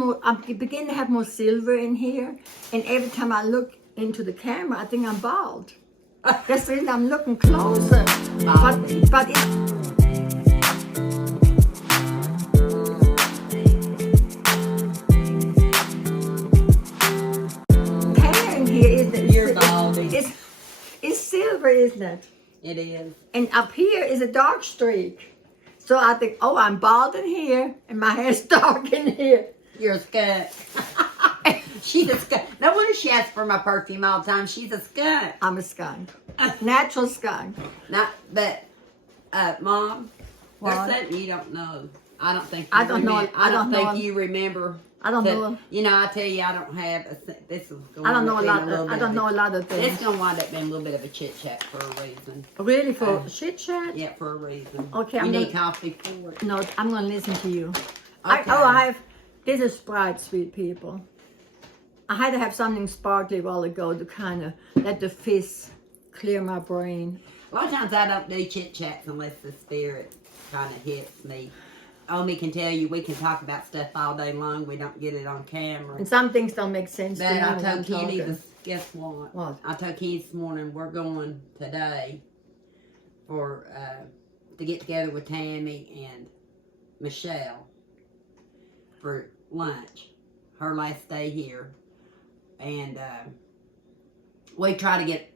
more. I begin to have more silver in here, and every time I look into the camera, I think I'm bald. That's the reason I'm looking closer. But it, hair in here is silver, isn't it? It is. And up here is a dark streak. So I think, oh, I'm bald in here, and my hair's dark in here. You're a skunk. She's a skunk. No wonder she asks for my perfume all the time. She's a skunk. I'm a skunk. Natural skunk. Not, but, Mom, What? there's something you don't know. I don't think you I don't know. I don't think you remember. I don't know. You know, I tell you, I don't have this is going I don't know a lot. I don't know a lot of things. It's gonna wind up being a little bit of a chit chat for a reason. Really, for chit chat? Yeah, for a reason. Okay, you I'm need gonna, coffee for it. No, I'm gonna listen to you. Okay. This is Sprite, sweet people. I had to have something sparkly a while ago to kind of let the fizz clear my brain. A lot of times I don't do chit chats unless the spirit kind of hits me. Omi can tell you we can talk about stuff all day long. We don't get it on camera. And some things don't make sense to But me I when told I'm Kenny talking. guess what? What? I told Kenny this morning we're going today for to get together with Tammy and Michelle for lunch. Her last day here, and we try to get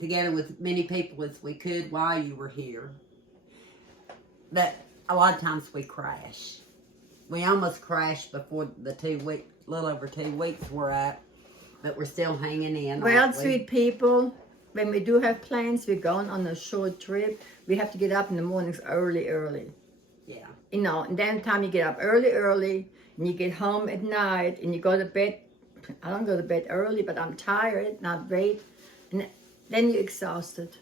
together with as many people as we could while you were here. But a lot of times we crash. We almost crashed before the 2 weeks, little over 2 weeks we're at, but we're still hanging in. Well, sweet people, when we do have plans, we're going on a short trip. We have to get up in the mornings early. Yeah. You know, and then time you get up early, and you get home at night, and you go to bed. I don't go to bed early, but I'm tired, not great. And then you're exhausted.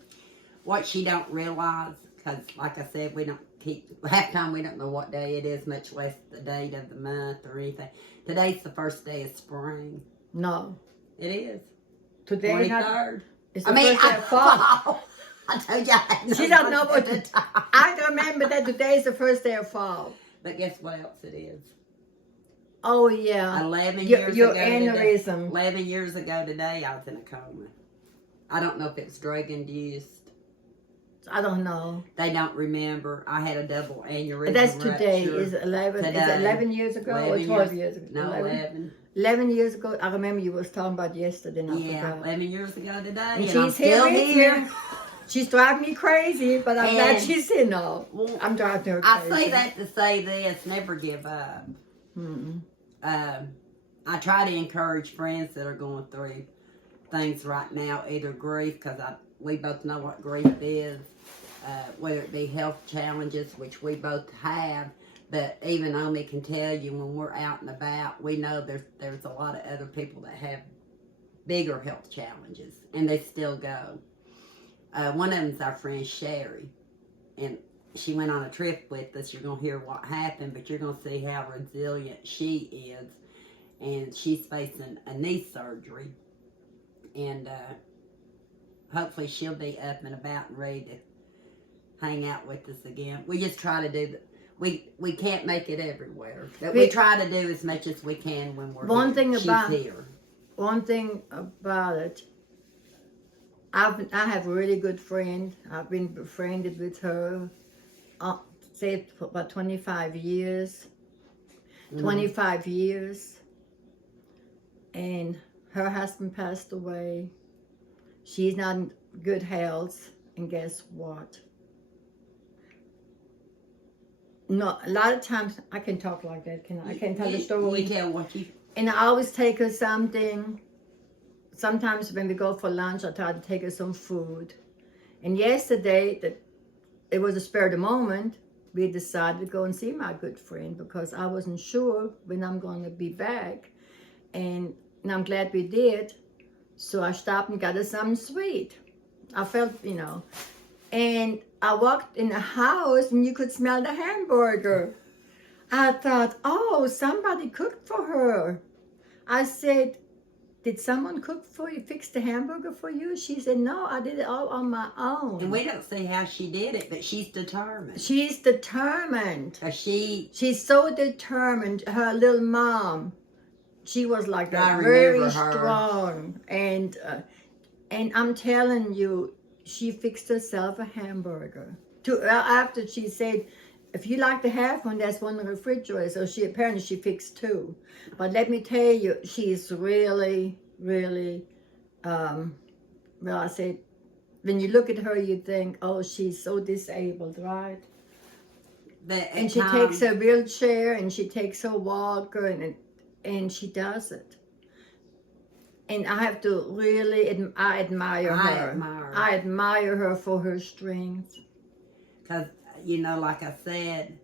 What she don't realize, because like I said, we don't keep, half time we don't know what day it is, much less the date of the month or anything. Today's the first day of spring. No. It is. Today 23rd. It's the first day of fall. I told you I She don't know what to, I remember that today is the first day of fall. But guess what else it is? Oh, yeah. 11 years your ago aneurysm. today. 11 years ago today, I was in a coma. I don't know if it was drug induced. I don't know. They don't remember. I had a double aneurysm. That's today. rupture. Is 11? Today. Is it 11 years ago 11 or 12 years ago? No, 11. 11 years ago. I remember you was talking about yesterday. And I Yeah, forgot. 11 years ago today. And And she's I'm still here. here. She's driving me crazy, but I'm glad she's here now. Well, I'm driving her I crazy. say that to say this: never give up. Mm-mm. I try to encourage friends that are going through things right now, either grief, because we both know what grief is, whether it be health challenges, which we both have. But even Omi can tell you when we're out and about, we know there's a lot of other people that have bigger health challenges, and they still go. One of them's our friend Sherry, and she went on a trip with us. You're going to hear what happened, but you're going to see how resilient she is. And she's facing a knee surgery. And hopefully she'll be up and about and ready to hang out with us again. We just try to do we can't make it everywhere. But we try to do as much as we can when we're here. One thing about it, I have a really good friend. I've been befriended with her, say for about 25 years. 25 years. And her husband passed away. She's not in good health. And guess what? No, a lot of times, I can talk like that, can I? I can tell the story. You tell what you... And I always take her something. Sometimes when we go for lunch, I try to take her some food. And yesterday, it was a spur of the moment, we decided to go and see my good friend because I wasn't sure when I'm going to be back. And I'm glad we did. So I stopped and got her something sweet. I felt, And I walked in the house and you could smell the hamburger. I thought, oh, somebody cooked for her. I said, did someone cook for you, fix the hamburger for you? She said, no, I did it all on my own. And we don't see how she did it, but she's determined. She's determined. She's so determined. Her little mom, she was like that, I very remember her. strong. And I'm telling you, she fixed herself a hamburger. After she said, if you like to have one, that's one in the refrigerator. So apparently she fixed 2. But let me tell you, she's really, really, well, I said, when you look at her, you think, oh, she's so disabled, right? And she takes her wheelchair and she takes her walker and she does it. And I have to really, I admire her. I admire her for her strength. Because, you know, like I said,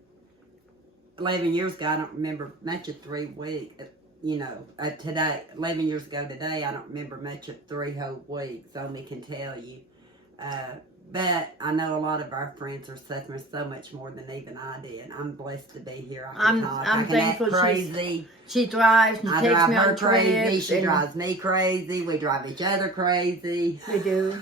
11 years ago, I don't remember much of 3 weeks. You know, today, 11 years ago today, I don't remember much of 3 whole weeks. Only can tell you. But I know a lot of our friends are suffering so much more than even I did. I'm blessed to be here. I'm thankful crazy. She drives and I takes drive me her on crazy. trips. She drives me crazy. We drive each other crazy. We do.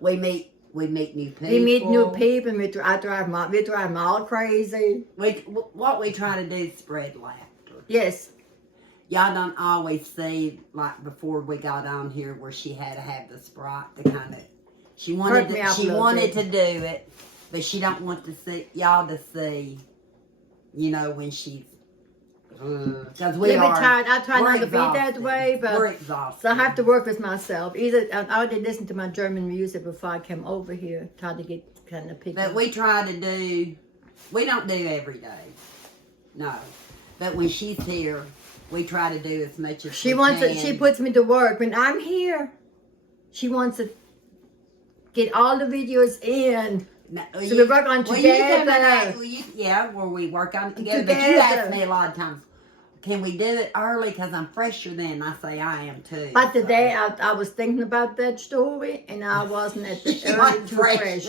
We meet new people. We meet new people. And we drive them all crazy. What we try to do is spread laughter. Yes. Y'all don't always see, like before we got on here, where she had to have the Sprite to kind of. She wanted to do it, but she don't want to see y'all to see, you know, when she's because we are tired. I try not to be exhausted. that way, but We're exhausted. so I have to work with myself. Either I already listened to my German music before I came over here, try to get kind of pick But up. we try to do. We don't do every day, no. But when she's here, we try to do as much as She wants can. it. She puts me to work when I'm here. She wants to get all the videos in. No, So we work on together. Where we work on it together. But you ask me a lot of times, can we do it early? Because I'm fresher then. I say I am too. But today I was thinking about that story and I wasn't at the early too fresh.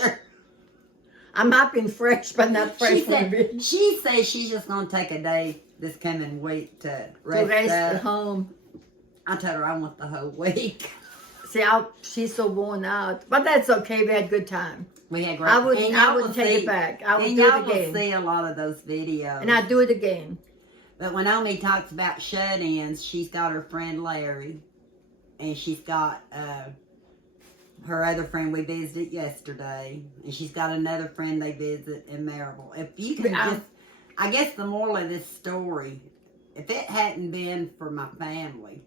I might be fresh, but not fresh. She says she's just going to take a day this coming week to rest at home. I told her I want the whole week. See, she's so worn out. But that's okay. We had a good time. We had great. I wouldn't take it back. I would do it again. Will see a lot of those videos. And I'd do it again. But when Omi talks about shut-ins, she's got her friend Larry. And she's got her other friend we visited yesterday. And she's got another friend they visit in Maryville. If you can I guess the moral of this story, if it hadn't been for my family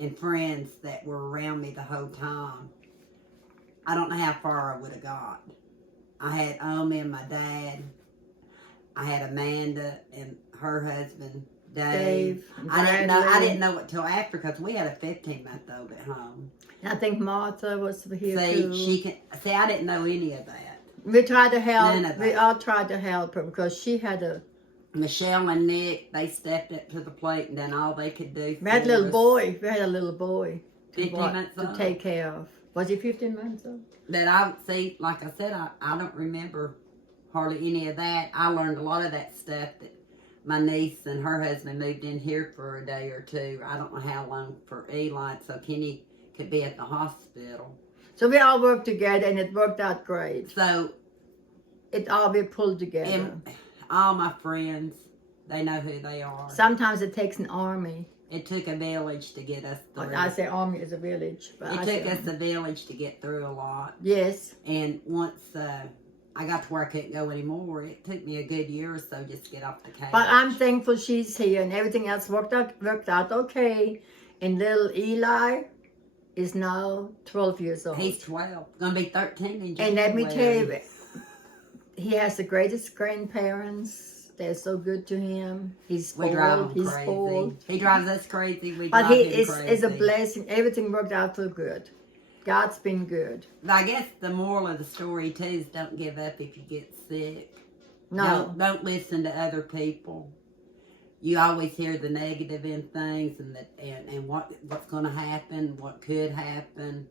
and friends that were around me the whole time, I don't know how far I would have got. I had Omi and my dad. I had Amanda and her husband, Dave. I didn't know it till after because we had a 15-month-old at home. And I think Martha was here too. I didn't know any of that. We tried to help. We all tried to help her because she had Michelle and Nick, they stepped up to the plate and done all they could do. We had a little boy. We had a little boy 15 months to take care of. Was he 15 months old? Like I said, I don't remember hardly any of that. I learned a lot of that stuff that my niece and her husband moved in here for a day or two. I don't know how long for Eli, so Kenny could be at the hospital. So we all worked together and it worked out great. So it all be pulled together. And all my friends, they know who they are. Sometimes it takes an army. It took a village to get us through. I say army is a village. But it took us a village to get through a lot. Yes. And once I got to where I couldn't go anymore, it took me a good year or so just to get off the couch. But I'm thankful she's here and everything else worked out okay. And little Eli is now 12 years old. He's 12. Going to be 13 in January. And let me tell you, he has the greatest grandparents. They're so good to him. He's spoiled. We drive him He's crazy. Spoiled. He drives us crazy. We but drive him crazy. It's a blessing. Everything worked out so good. God's been good. But I guess the moral of the story too is don't give up if you get sick. No. Don't listen to other people. You always hear the negative in things and what's going to happen, what could happen.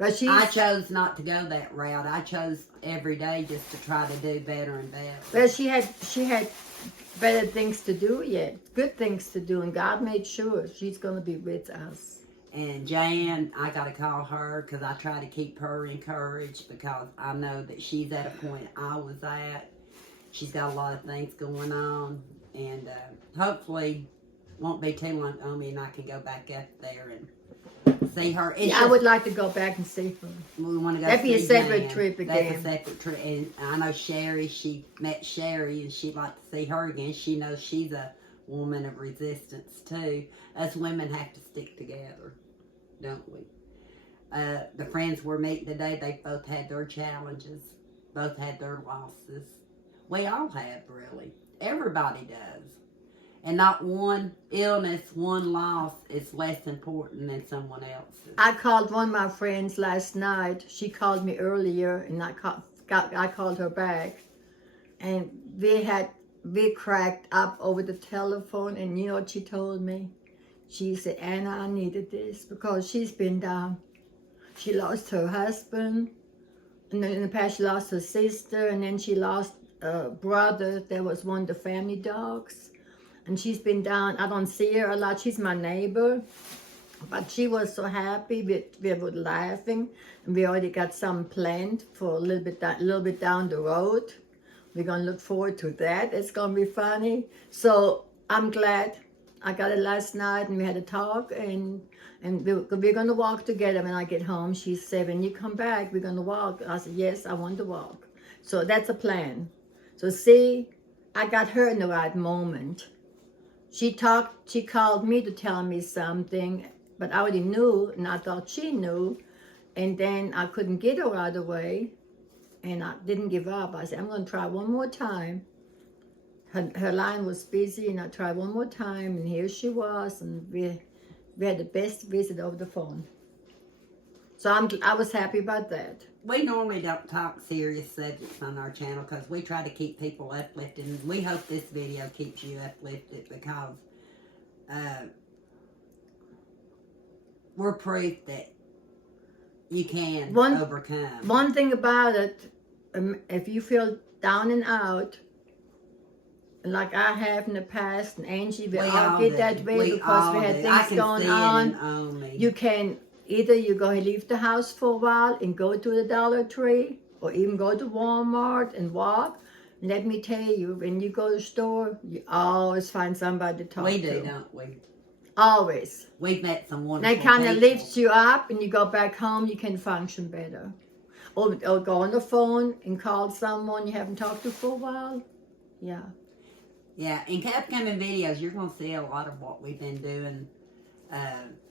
But I chose not to go that route. I chose every day just to try to do better and better. Well, she had better things to do yet, good things to do, and God made sure she's going to be with us. And Jan, I got to call her because I try to keep her encouraged because I know that she's at a point I was at. She's got a lot of things going on, and hopefully won't be too long on me and I can go back up there and see her. I would like to go back and see her. We want to go. That'd be a see separate Jan. trip again. That's a separate trip, and I know Sherry. She met Sherry, and she'd like to see her again. She knows she's a woman of resistance too. Us women have to stick together, don't we? The friends we're meeting today, they both had their challenges, both had their losses. We all have, really. Everybody does. And not one illness, one loss is less important than someone else's. I called one of my friends last night. She called me earlier, and I called her back. And we cracked up over the telephone, and you know what she told me? She said, Anna, I needed this because she's been down. She lost her husband, and then in the past she lost her sister, and then she lost a brother that was one of the family dogs. And she's been down. I don't see her a lot. She's my neighbor. But she was so happy. We were laughing. And we already got some planned for a little bit down the road. We're going to look forward to that. It's going to be funny. So I'm glad I got it last night and we had a talk. And we're going to walk together when I get home. She said, when you come back, we're going to walk. I said, yes, I want to walk. So that's a plan. So see, I got her in the right moment. She called me to tell me something, but I already knew, and I thought she knew, and then I couldn't get her right away, and I didn't give up. I said, I'm going to try one more time. Her line was busy, and I tried one more time, and here she was, and we had the best visit over the phone. So I was happy about that. We normally don't talk serious subjects on our channel because we try to keep people uplifted. And we hope this video keeps you uplifted because we're proof that you can overcome. One thing about it, if you feel down and out, like I have in the past, and Angie, we all get that way because we had things going on. You can either you go and leave the house for a while and go to the Dollar Tree, or even go to Walmart and walk. Let me tell you, when you go to the store, you always find somebody to talk to. We do, don't we? Always. We've met some wonderful They kind of people. lifts you up, and you go back home, you can function better. Or go on the phone and call someone you haven't talked to for a while. Yeah. Yeah, in upcoming videos, you're going to see a lot of what we've been doing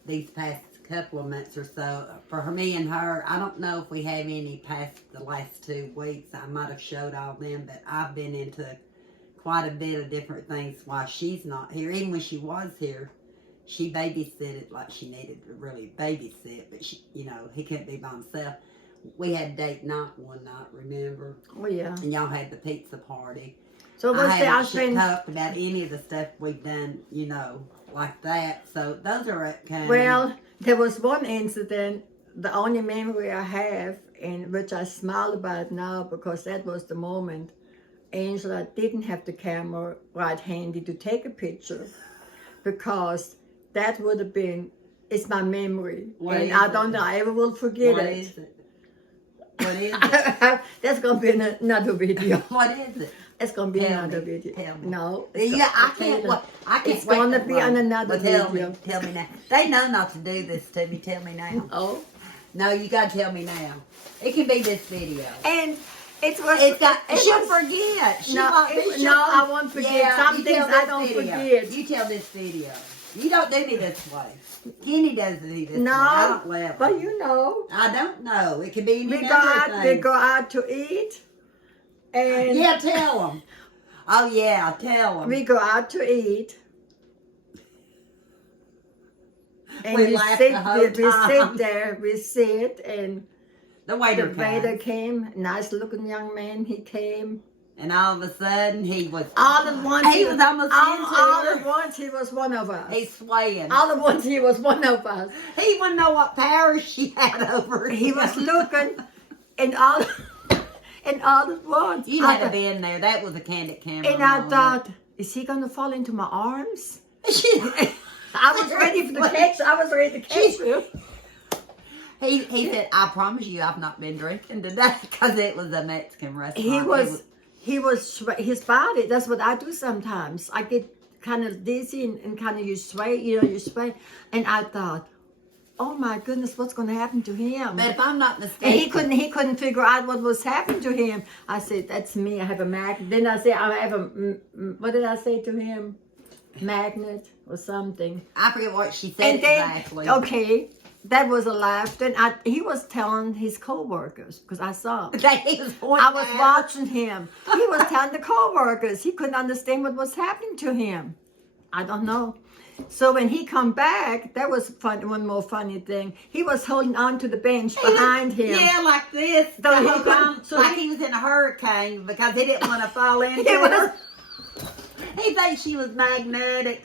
these past couple of months or so. For me and her, I don't know if we have any past the last 2 weeks. I might have showed all them, but I've been into quite a bit of different things while she's not here. Even when she was here, she babysitted like she needed to really babysit, but she, he couldn't be by himself. We had date night one night, remember? Oh, yeah. And y'all had the pizza party. So I haven't talked about any of the stuff we've done, like that. So those are upcoming. Well, there was one incident, the only memory I have, in which I smile about now because that was the moment Angela didn't have the camera right handy to take a picture, because that would have been, it's my memory. And I don't know, I ever will forget What it. is it? What is it? That's going to be another video. What is it? It's going to be Tell another me. video. Tell me. No. Yeah, I can't It's wait going to that be long. on another Well, video. Tell me now. They know not to do this to me. Tell me now. Oh. No, you got to tell me now. It can be this video. And it was. She'll forget. I won't forget. Yeah, Some you things tell I this don't video. forget. You tell this video. You don't do me this way. Kenny does me this way. No, I don't love but him. you know. I don't know. It could be any We number of things. go out to eat. And Yeah, tell them. Oh, yeah, tell them. we go out to eat. And We we laugh sit, the whole we time. sit there, we sit, and The the waiter waiter came. came, nice looking young man, he came. And all of a sudden, he was... All at once, He was almost into all her. at once, he was one of us. He's swaying. All at once, he was one of us. He wouldn't know what power she had over him. He was looking, and And all at once, You had to be in there. That was a candid camera. and I moment. thought, is he gonna fall into my arms? She- I was ready for the catch. I was ready to catch him. He said, I promise you I've not been drinking today because it was a Mexican restaurant. He was his body. That's what I do sometimes. I get kind of dizzy and kind of you sway. And I thought, oh my goodness, what's going to happen to him? But if I'm not mistaken. And he couldn't figure out what was happening to him. I said, that's me. I have a magnet. Then I said, I have a, what did I say to him? Magnet or something. I forget what she said And then, exactly. okay, that was a laugh. Then he was telling his co-workers, because I saw him. He was pointing I was at her. watching him. He was telling the co-workers. He couldn't understand what was happening to him. I don't know. So when he come back, that was fun. One more funny thing. He was holding on to the bench behind him. Yeah, like this. So To he hold couldn't- on, so like he- he was in a hurricane because he didn't want to fall into He was- her. He thinks she was magnetic.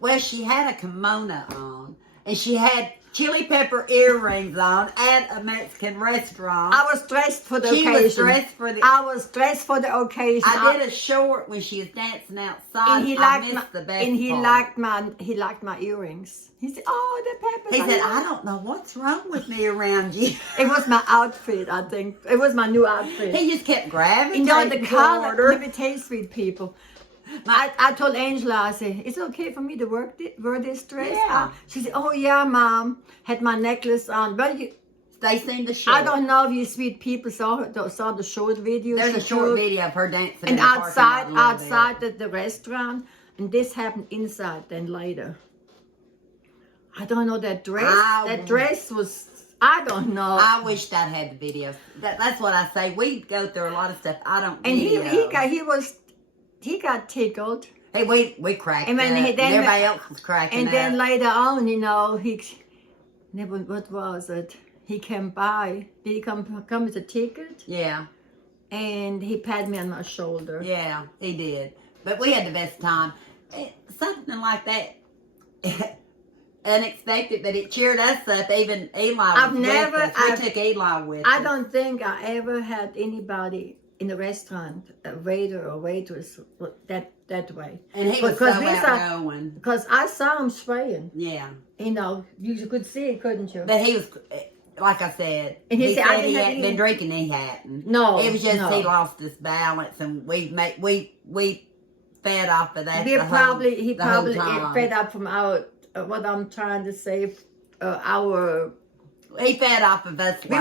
Well, she had a kimono on, and she had chili pepper earrings on at a Mexican restaurant. I was dressed for the She occasion. was dressed for the. I was dressed for the occasion. I did a short when she was dancing outside. and he I liked missed my, the best and he part. liked my earrings. He said, "Oh, the peppers." He said, "I don't know what's wrong with me around you." It was my outfit, I think. It was my new outfit. He just kept gravitating You know, the color, toward her. let me tell you, sweet people. I told Angela, I said, is it okay for me to wear this dress? Yeah. She said, oh yeah, Mom. Had my necklace on. But They seen the show. I don't know if you sweet people saw the short video. There's she a short showed. video of her dancing And in the parking lot a little outside bit. the restaurant. And this happened inside then later. I don't know, that dress. That dress was, I don't know. I wished I'd had the video. That's what I say. We go through a lot of stuff. I don't and video. he got tickled. Hey, we cracked And up. then Everybody else was cracking And up. then later on, what was it? He came by. Did he come with a ticket? Yeah, And he patted me on my shoulder. yeah, he did. But we had the best time. Something like that. Unexpected, but it cheered us up. Even Eli was with us. We took Eli with us. I don't think I ever had anybody in a restaurant, a waiter or waitress, that way. And he was so outgoing. Because I saw him swaying. Yeah. You could see it, couldn't you? But he was, like I said, And he said, I didn't he have hadn't any- been drinking, he hadn't. No, It was just no. he lost his balance, and we fed off of that He the probably whole time. fed up from our, what I'm trying to say, our... He fed off of us We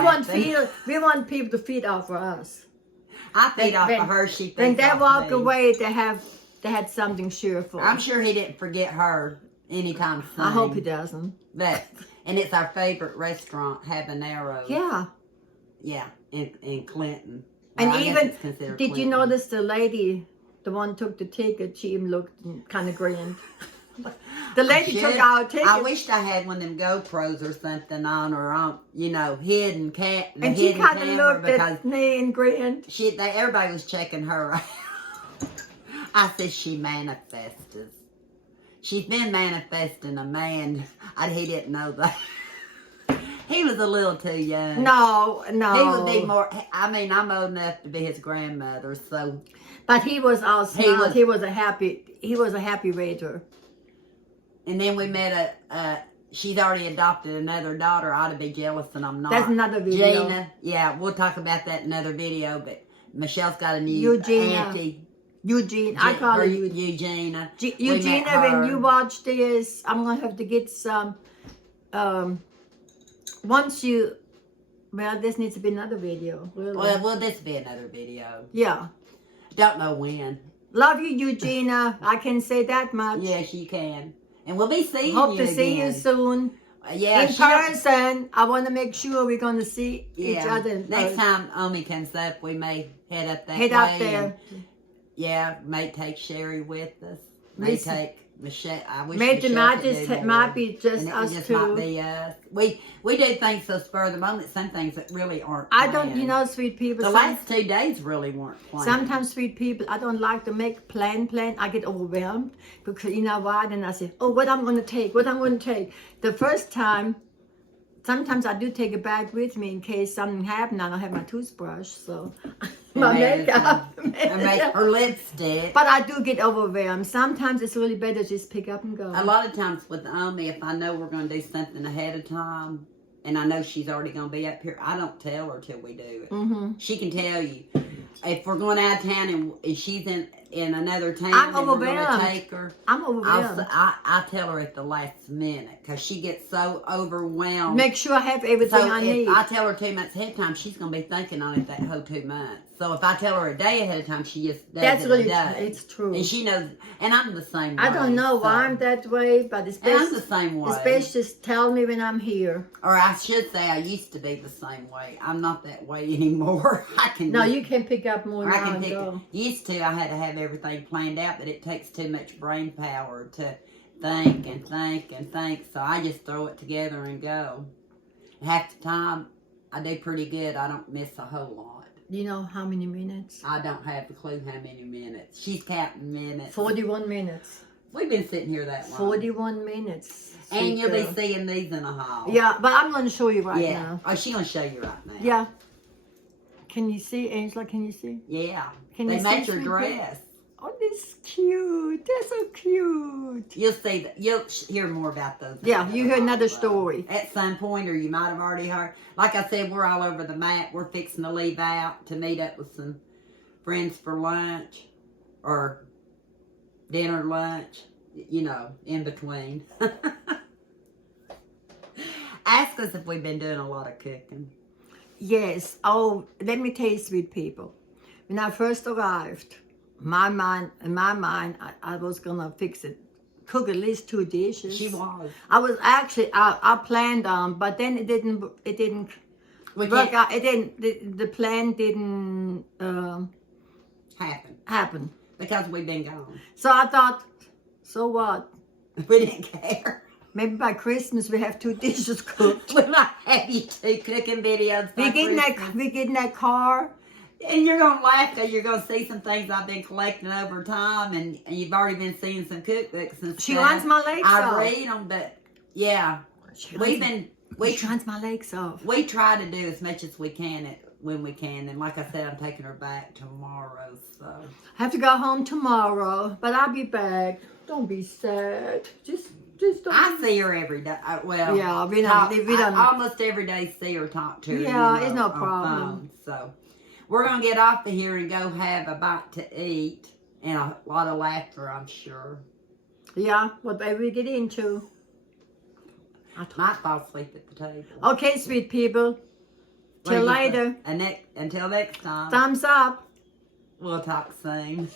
want people to feed off of us. I feed off When- of her, she feeds When they off walk me. away, they had something cheerful. I'm sure he didn't forget her anytime soon. I hope he doesn't. But, and it's our favorite restaurant, Habanero. Yeah. Yeah, in Clinton. And Well, I guess even, it's considered did you Clinton. notice the lady, the one took the ticket, she even looked kind of grinned. The lady took our ticket. I wished I had one of them GoPros or something on, or on, hidden and she kind of camera, looked because at me and grinned. everybody was checking her out. I said she manifested. She's been manifesting a man. He didn't know that. He was a little too young. No. He would be more. I'm old enough to be his grandmother, so. But he was all smart. He was a happy waiter. And then we met she's already adopted another daughter. I ought to be jealous, and I'm not. That's another video. Gina. Yeah, we'll talk about that in another video. But Michelle's got a new auntie. Eugene. I call her Eugene. Eugenia. Eugenia, when you watch this, I'm going to have to get some, this needs to be another video. Really. Well, this will be another video. Yeah. Don't know when. Love you, Eugenia. I can say that much. Yes, you can. And we'll be seeing Hope you to see you again. soon. Yeah, in person. I want to make sure we're going to see each other. Next time Omi comes up, we may head up that way. Head up there. And, may take Sherry with us. May Listen. take Michelle. I wish Maybe Michelle could do more. might be just And it us just two. might be us. We do things so spur of the moment. Some things that really aren't. I don't, planned. sweet people. The last 2 days really weren't planned. Sometimes, sweet people, I don't like to make plan. I get overwhelmed because you know what? And I say, oh, what I'm going to take. The first time, sometimes I do take a bag with me in case something happened. I don't have my toothbrush, so my medicine. makeup. And make her lipstick. But I do get overwhelmed. Sometimes it's really better just pick up and go. A lot of times with Omi, if I know we're going to do something ahead of time, and I know she's already going to be up here, I don't tell her till we do it. Mm-hmm. She can tell you. If we're going out of town and she's in another town I'm and we're going overwhelmed. to take her, I'm overwhelmed. I tell her at the last minute because she gets so overwhelmed. Make sure I have everything So I if need. I tell her 2 months ahead of time, she's going to be thinking on it that whole 2 months. So if I tell her a day ahead of time, she just does That's it really a day. it's true. And she knows, and I'm the same way. I don't know why so- I'm that way, but And I'm especially, the same way. especially just tell me when I'm here. Or I should say I used to be the same way. I'm not that way anymore. I can No, you can pick up more I now can and pick go. Used to I had to have everything planned out, but it takes too much brain power to think and think and think. So I just throw it together and go. Half the time I do pretty good. I don't miss a whole lot. You know how many minutes? I don't have a clue how many minutes. She's counting minutes. 41 minutes. We've been sitting here that long. 41 minutes. And sweet you'll girl. be seeing these in the hall. Yeah, but I'm going to show you right yeah. now. Oh, she's going to show you right now. Yeah. Can you see, Angela? Can you see? Yeah. Can They you match see, your sweet dress. Oh, this cute. They're so cute. You'll see that. You'll hear more about those. Yeah, you hear another story. At some point, or you might have already heard. Like I said, we're all over the map. We're fixing to leave out to meet up with some friends for lunch or dinner, lunch. You know, in between. Ask us if we've been doing a lot of cooking. Yes. Oh, let me tell you, sweet people. When I first arrived, in my mind, I was gonna fix it, cook at least 2 dishes. She was. I was actually, I planned on, but then it didn't We work can't out. It didn't. The plan didn't happen. because we've been gone. So I thought, so what? We didn't care. Maybe by Christmas we have 2 dishes cooked. We might have you 2 cooking videos. by Christmas. We get in that car. And you're going to laugh because you're going to see some things I've been collecting over time, and you've already been seeing some cookbooks and She stuff. runs my legs I off. read them, but yeah, She runs my legs off. we try to do as much as we can when we can, and like I said, I'm taking her back tomorrow, so. I have to go home tomorrow, but I'll be back. Don't be sad. Just don't. I see her every day. Well, Yeah, we don't. almost every day see her, talk to her. Yeah, you know, it's no on problem. phone, so. We're going to get off of here and go have a bite to eat and a lot of laughter, I'm sure. Yeah, whatever we get into. Might fall asleep at the table. Okay, sweet people. What do Till you later. think? Until next time. Thumbs up. We'll talk soon.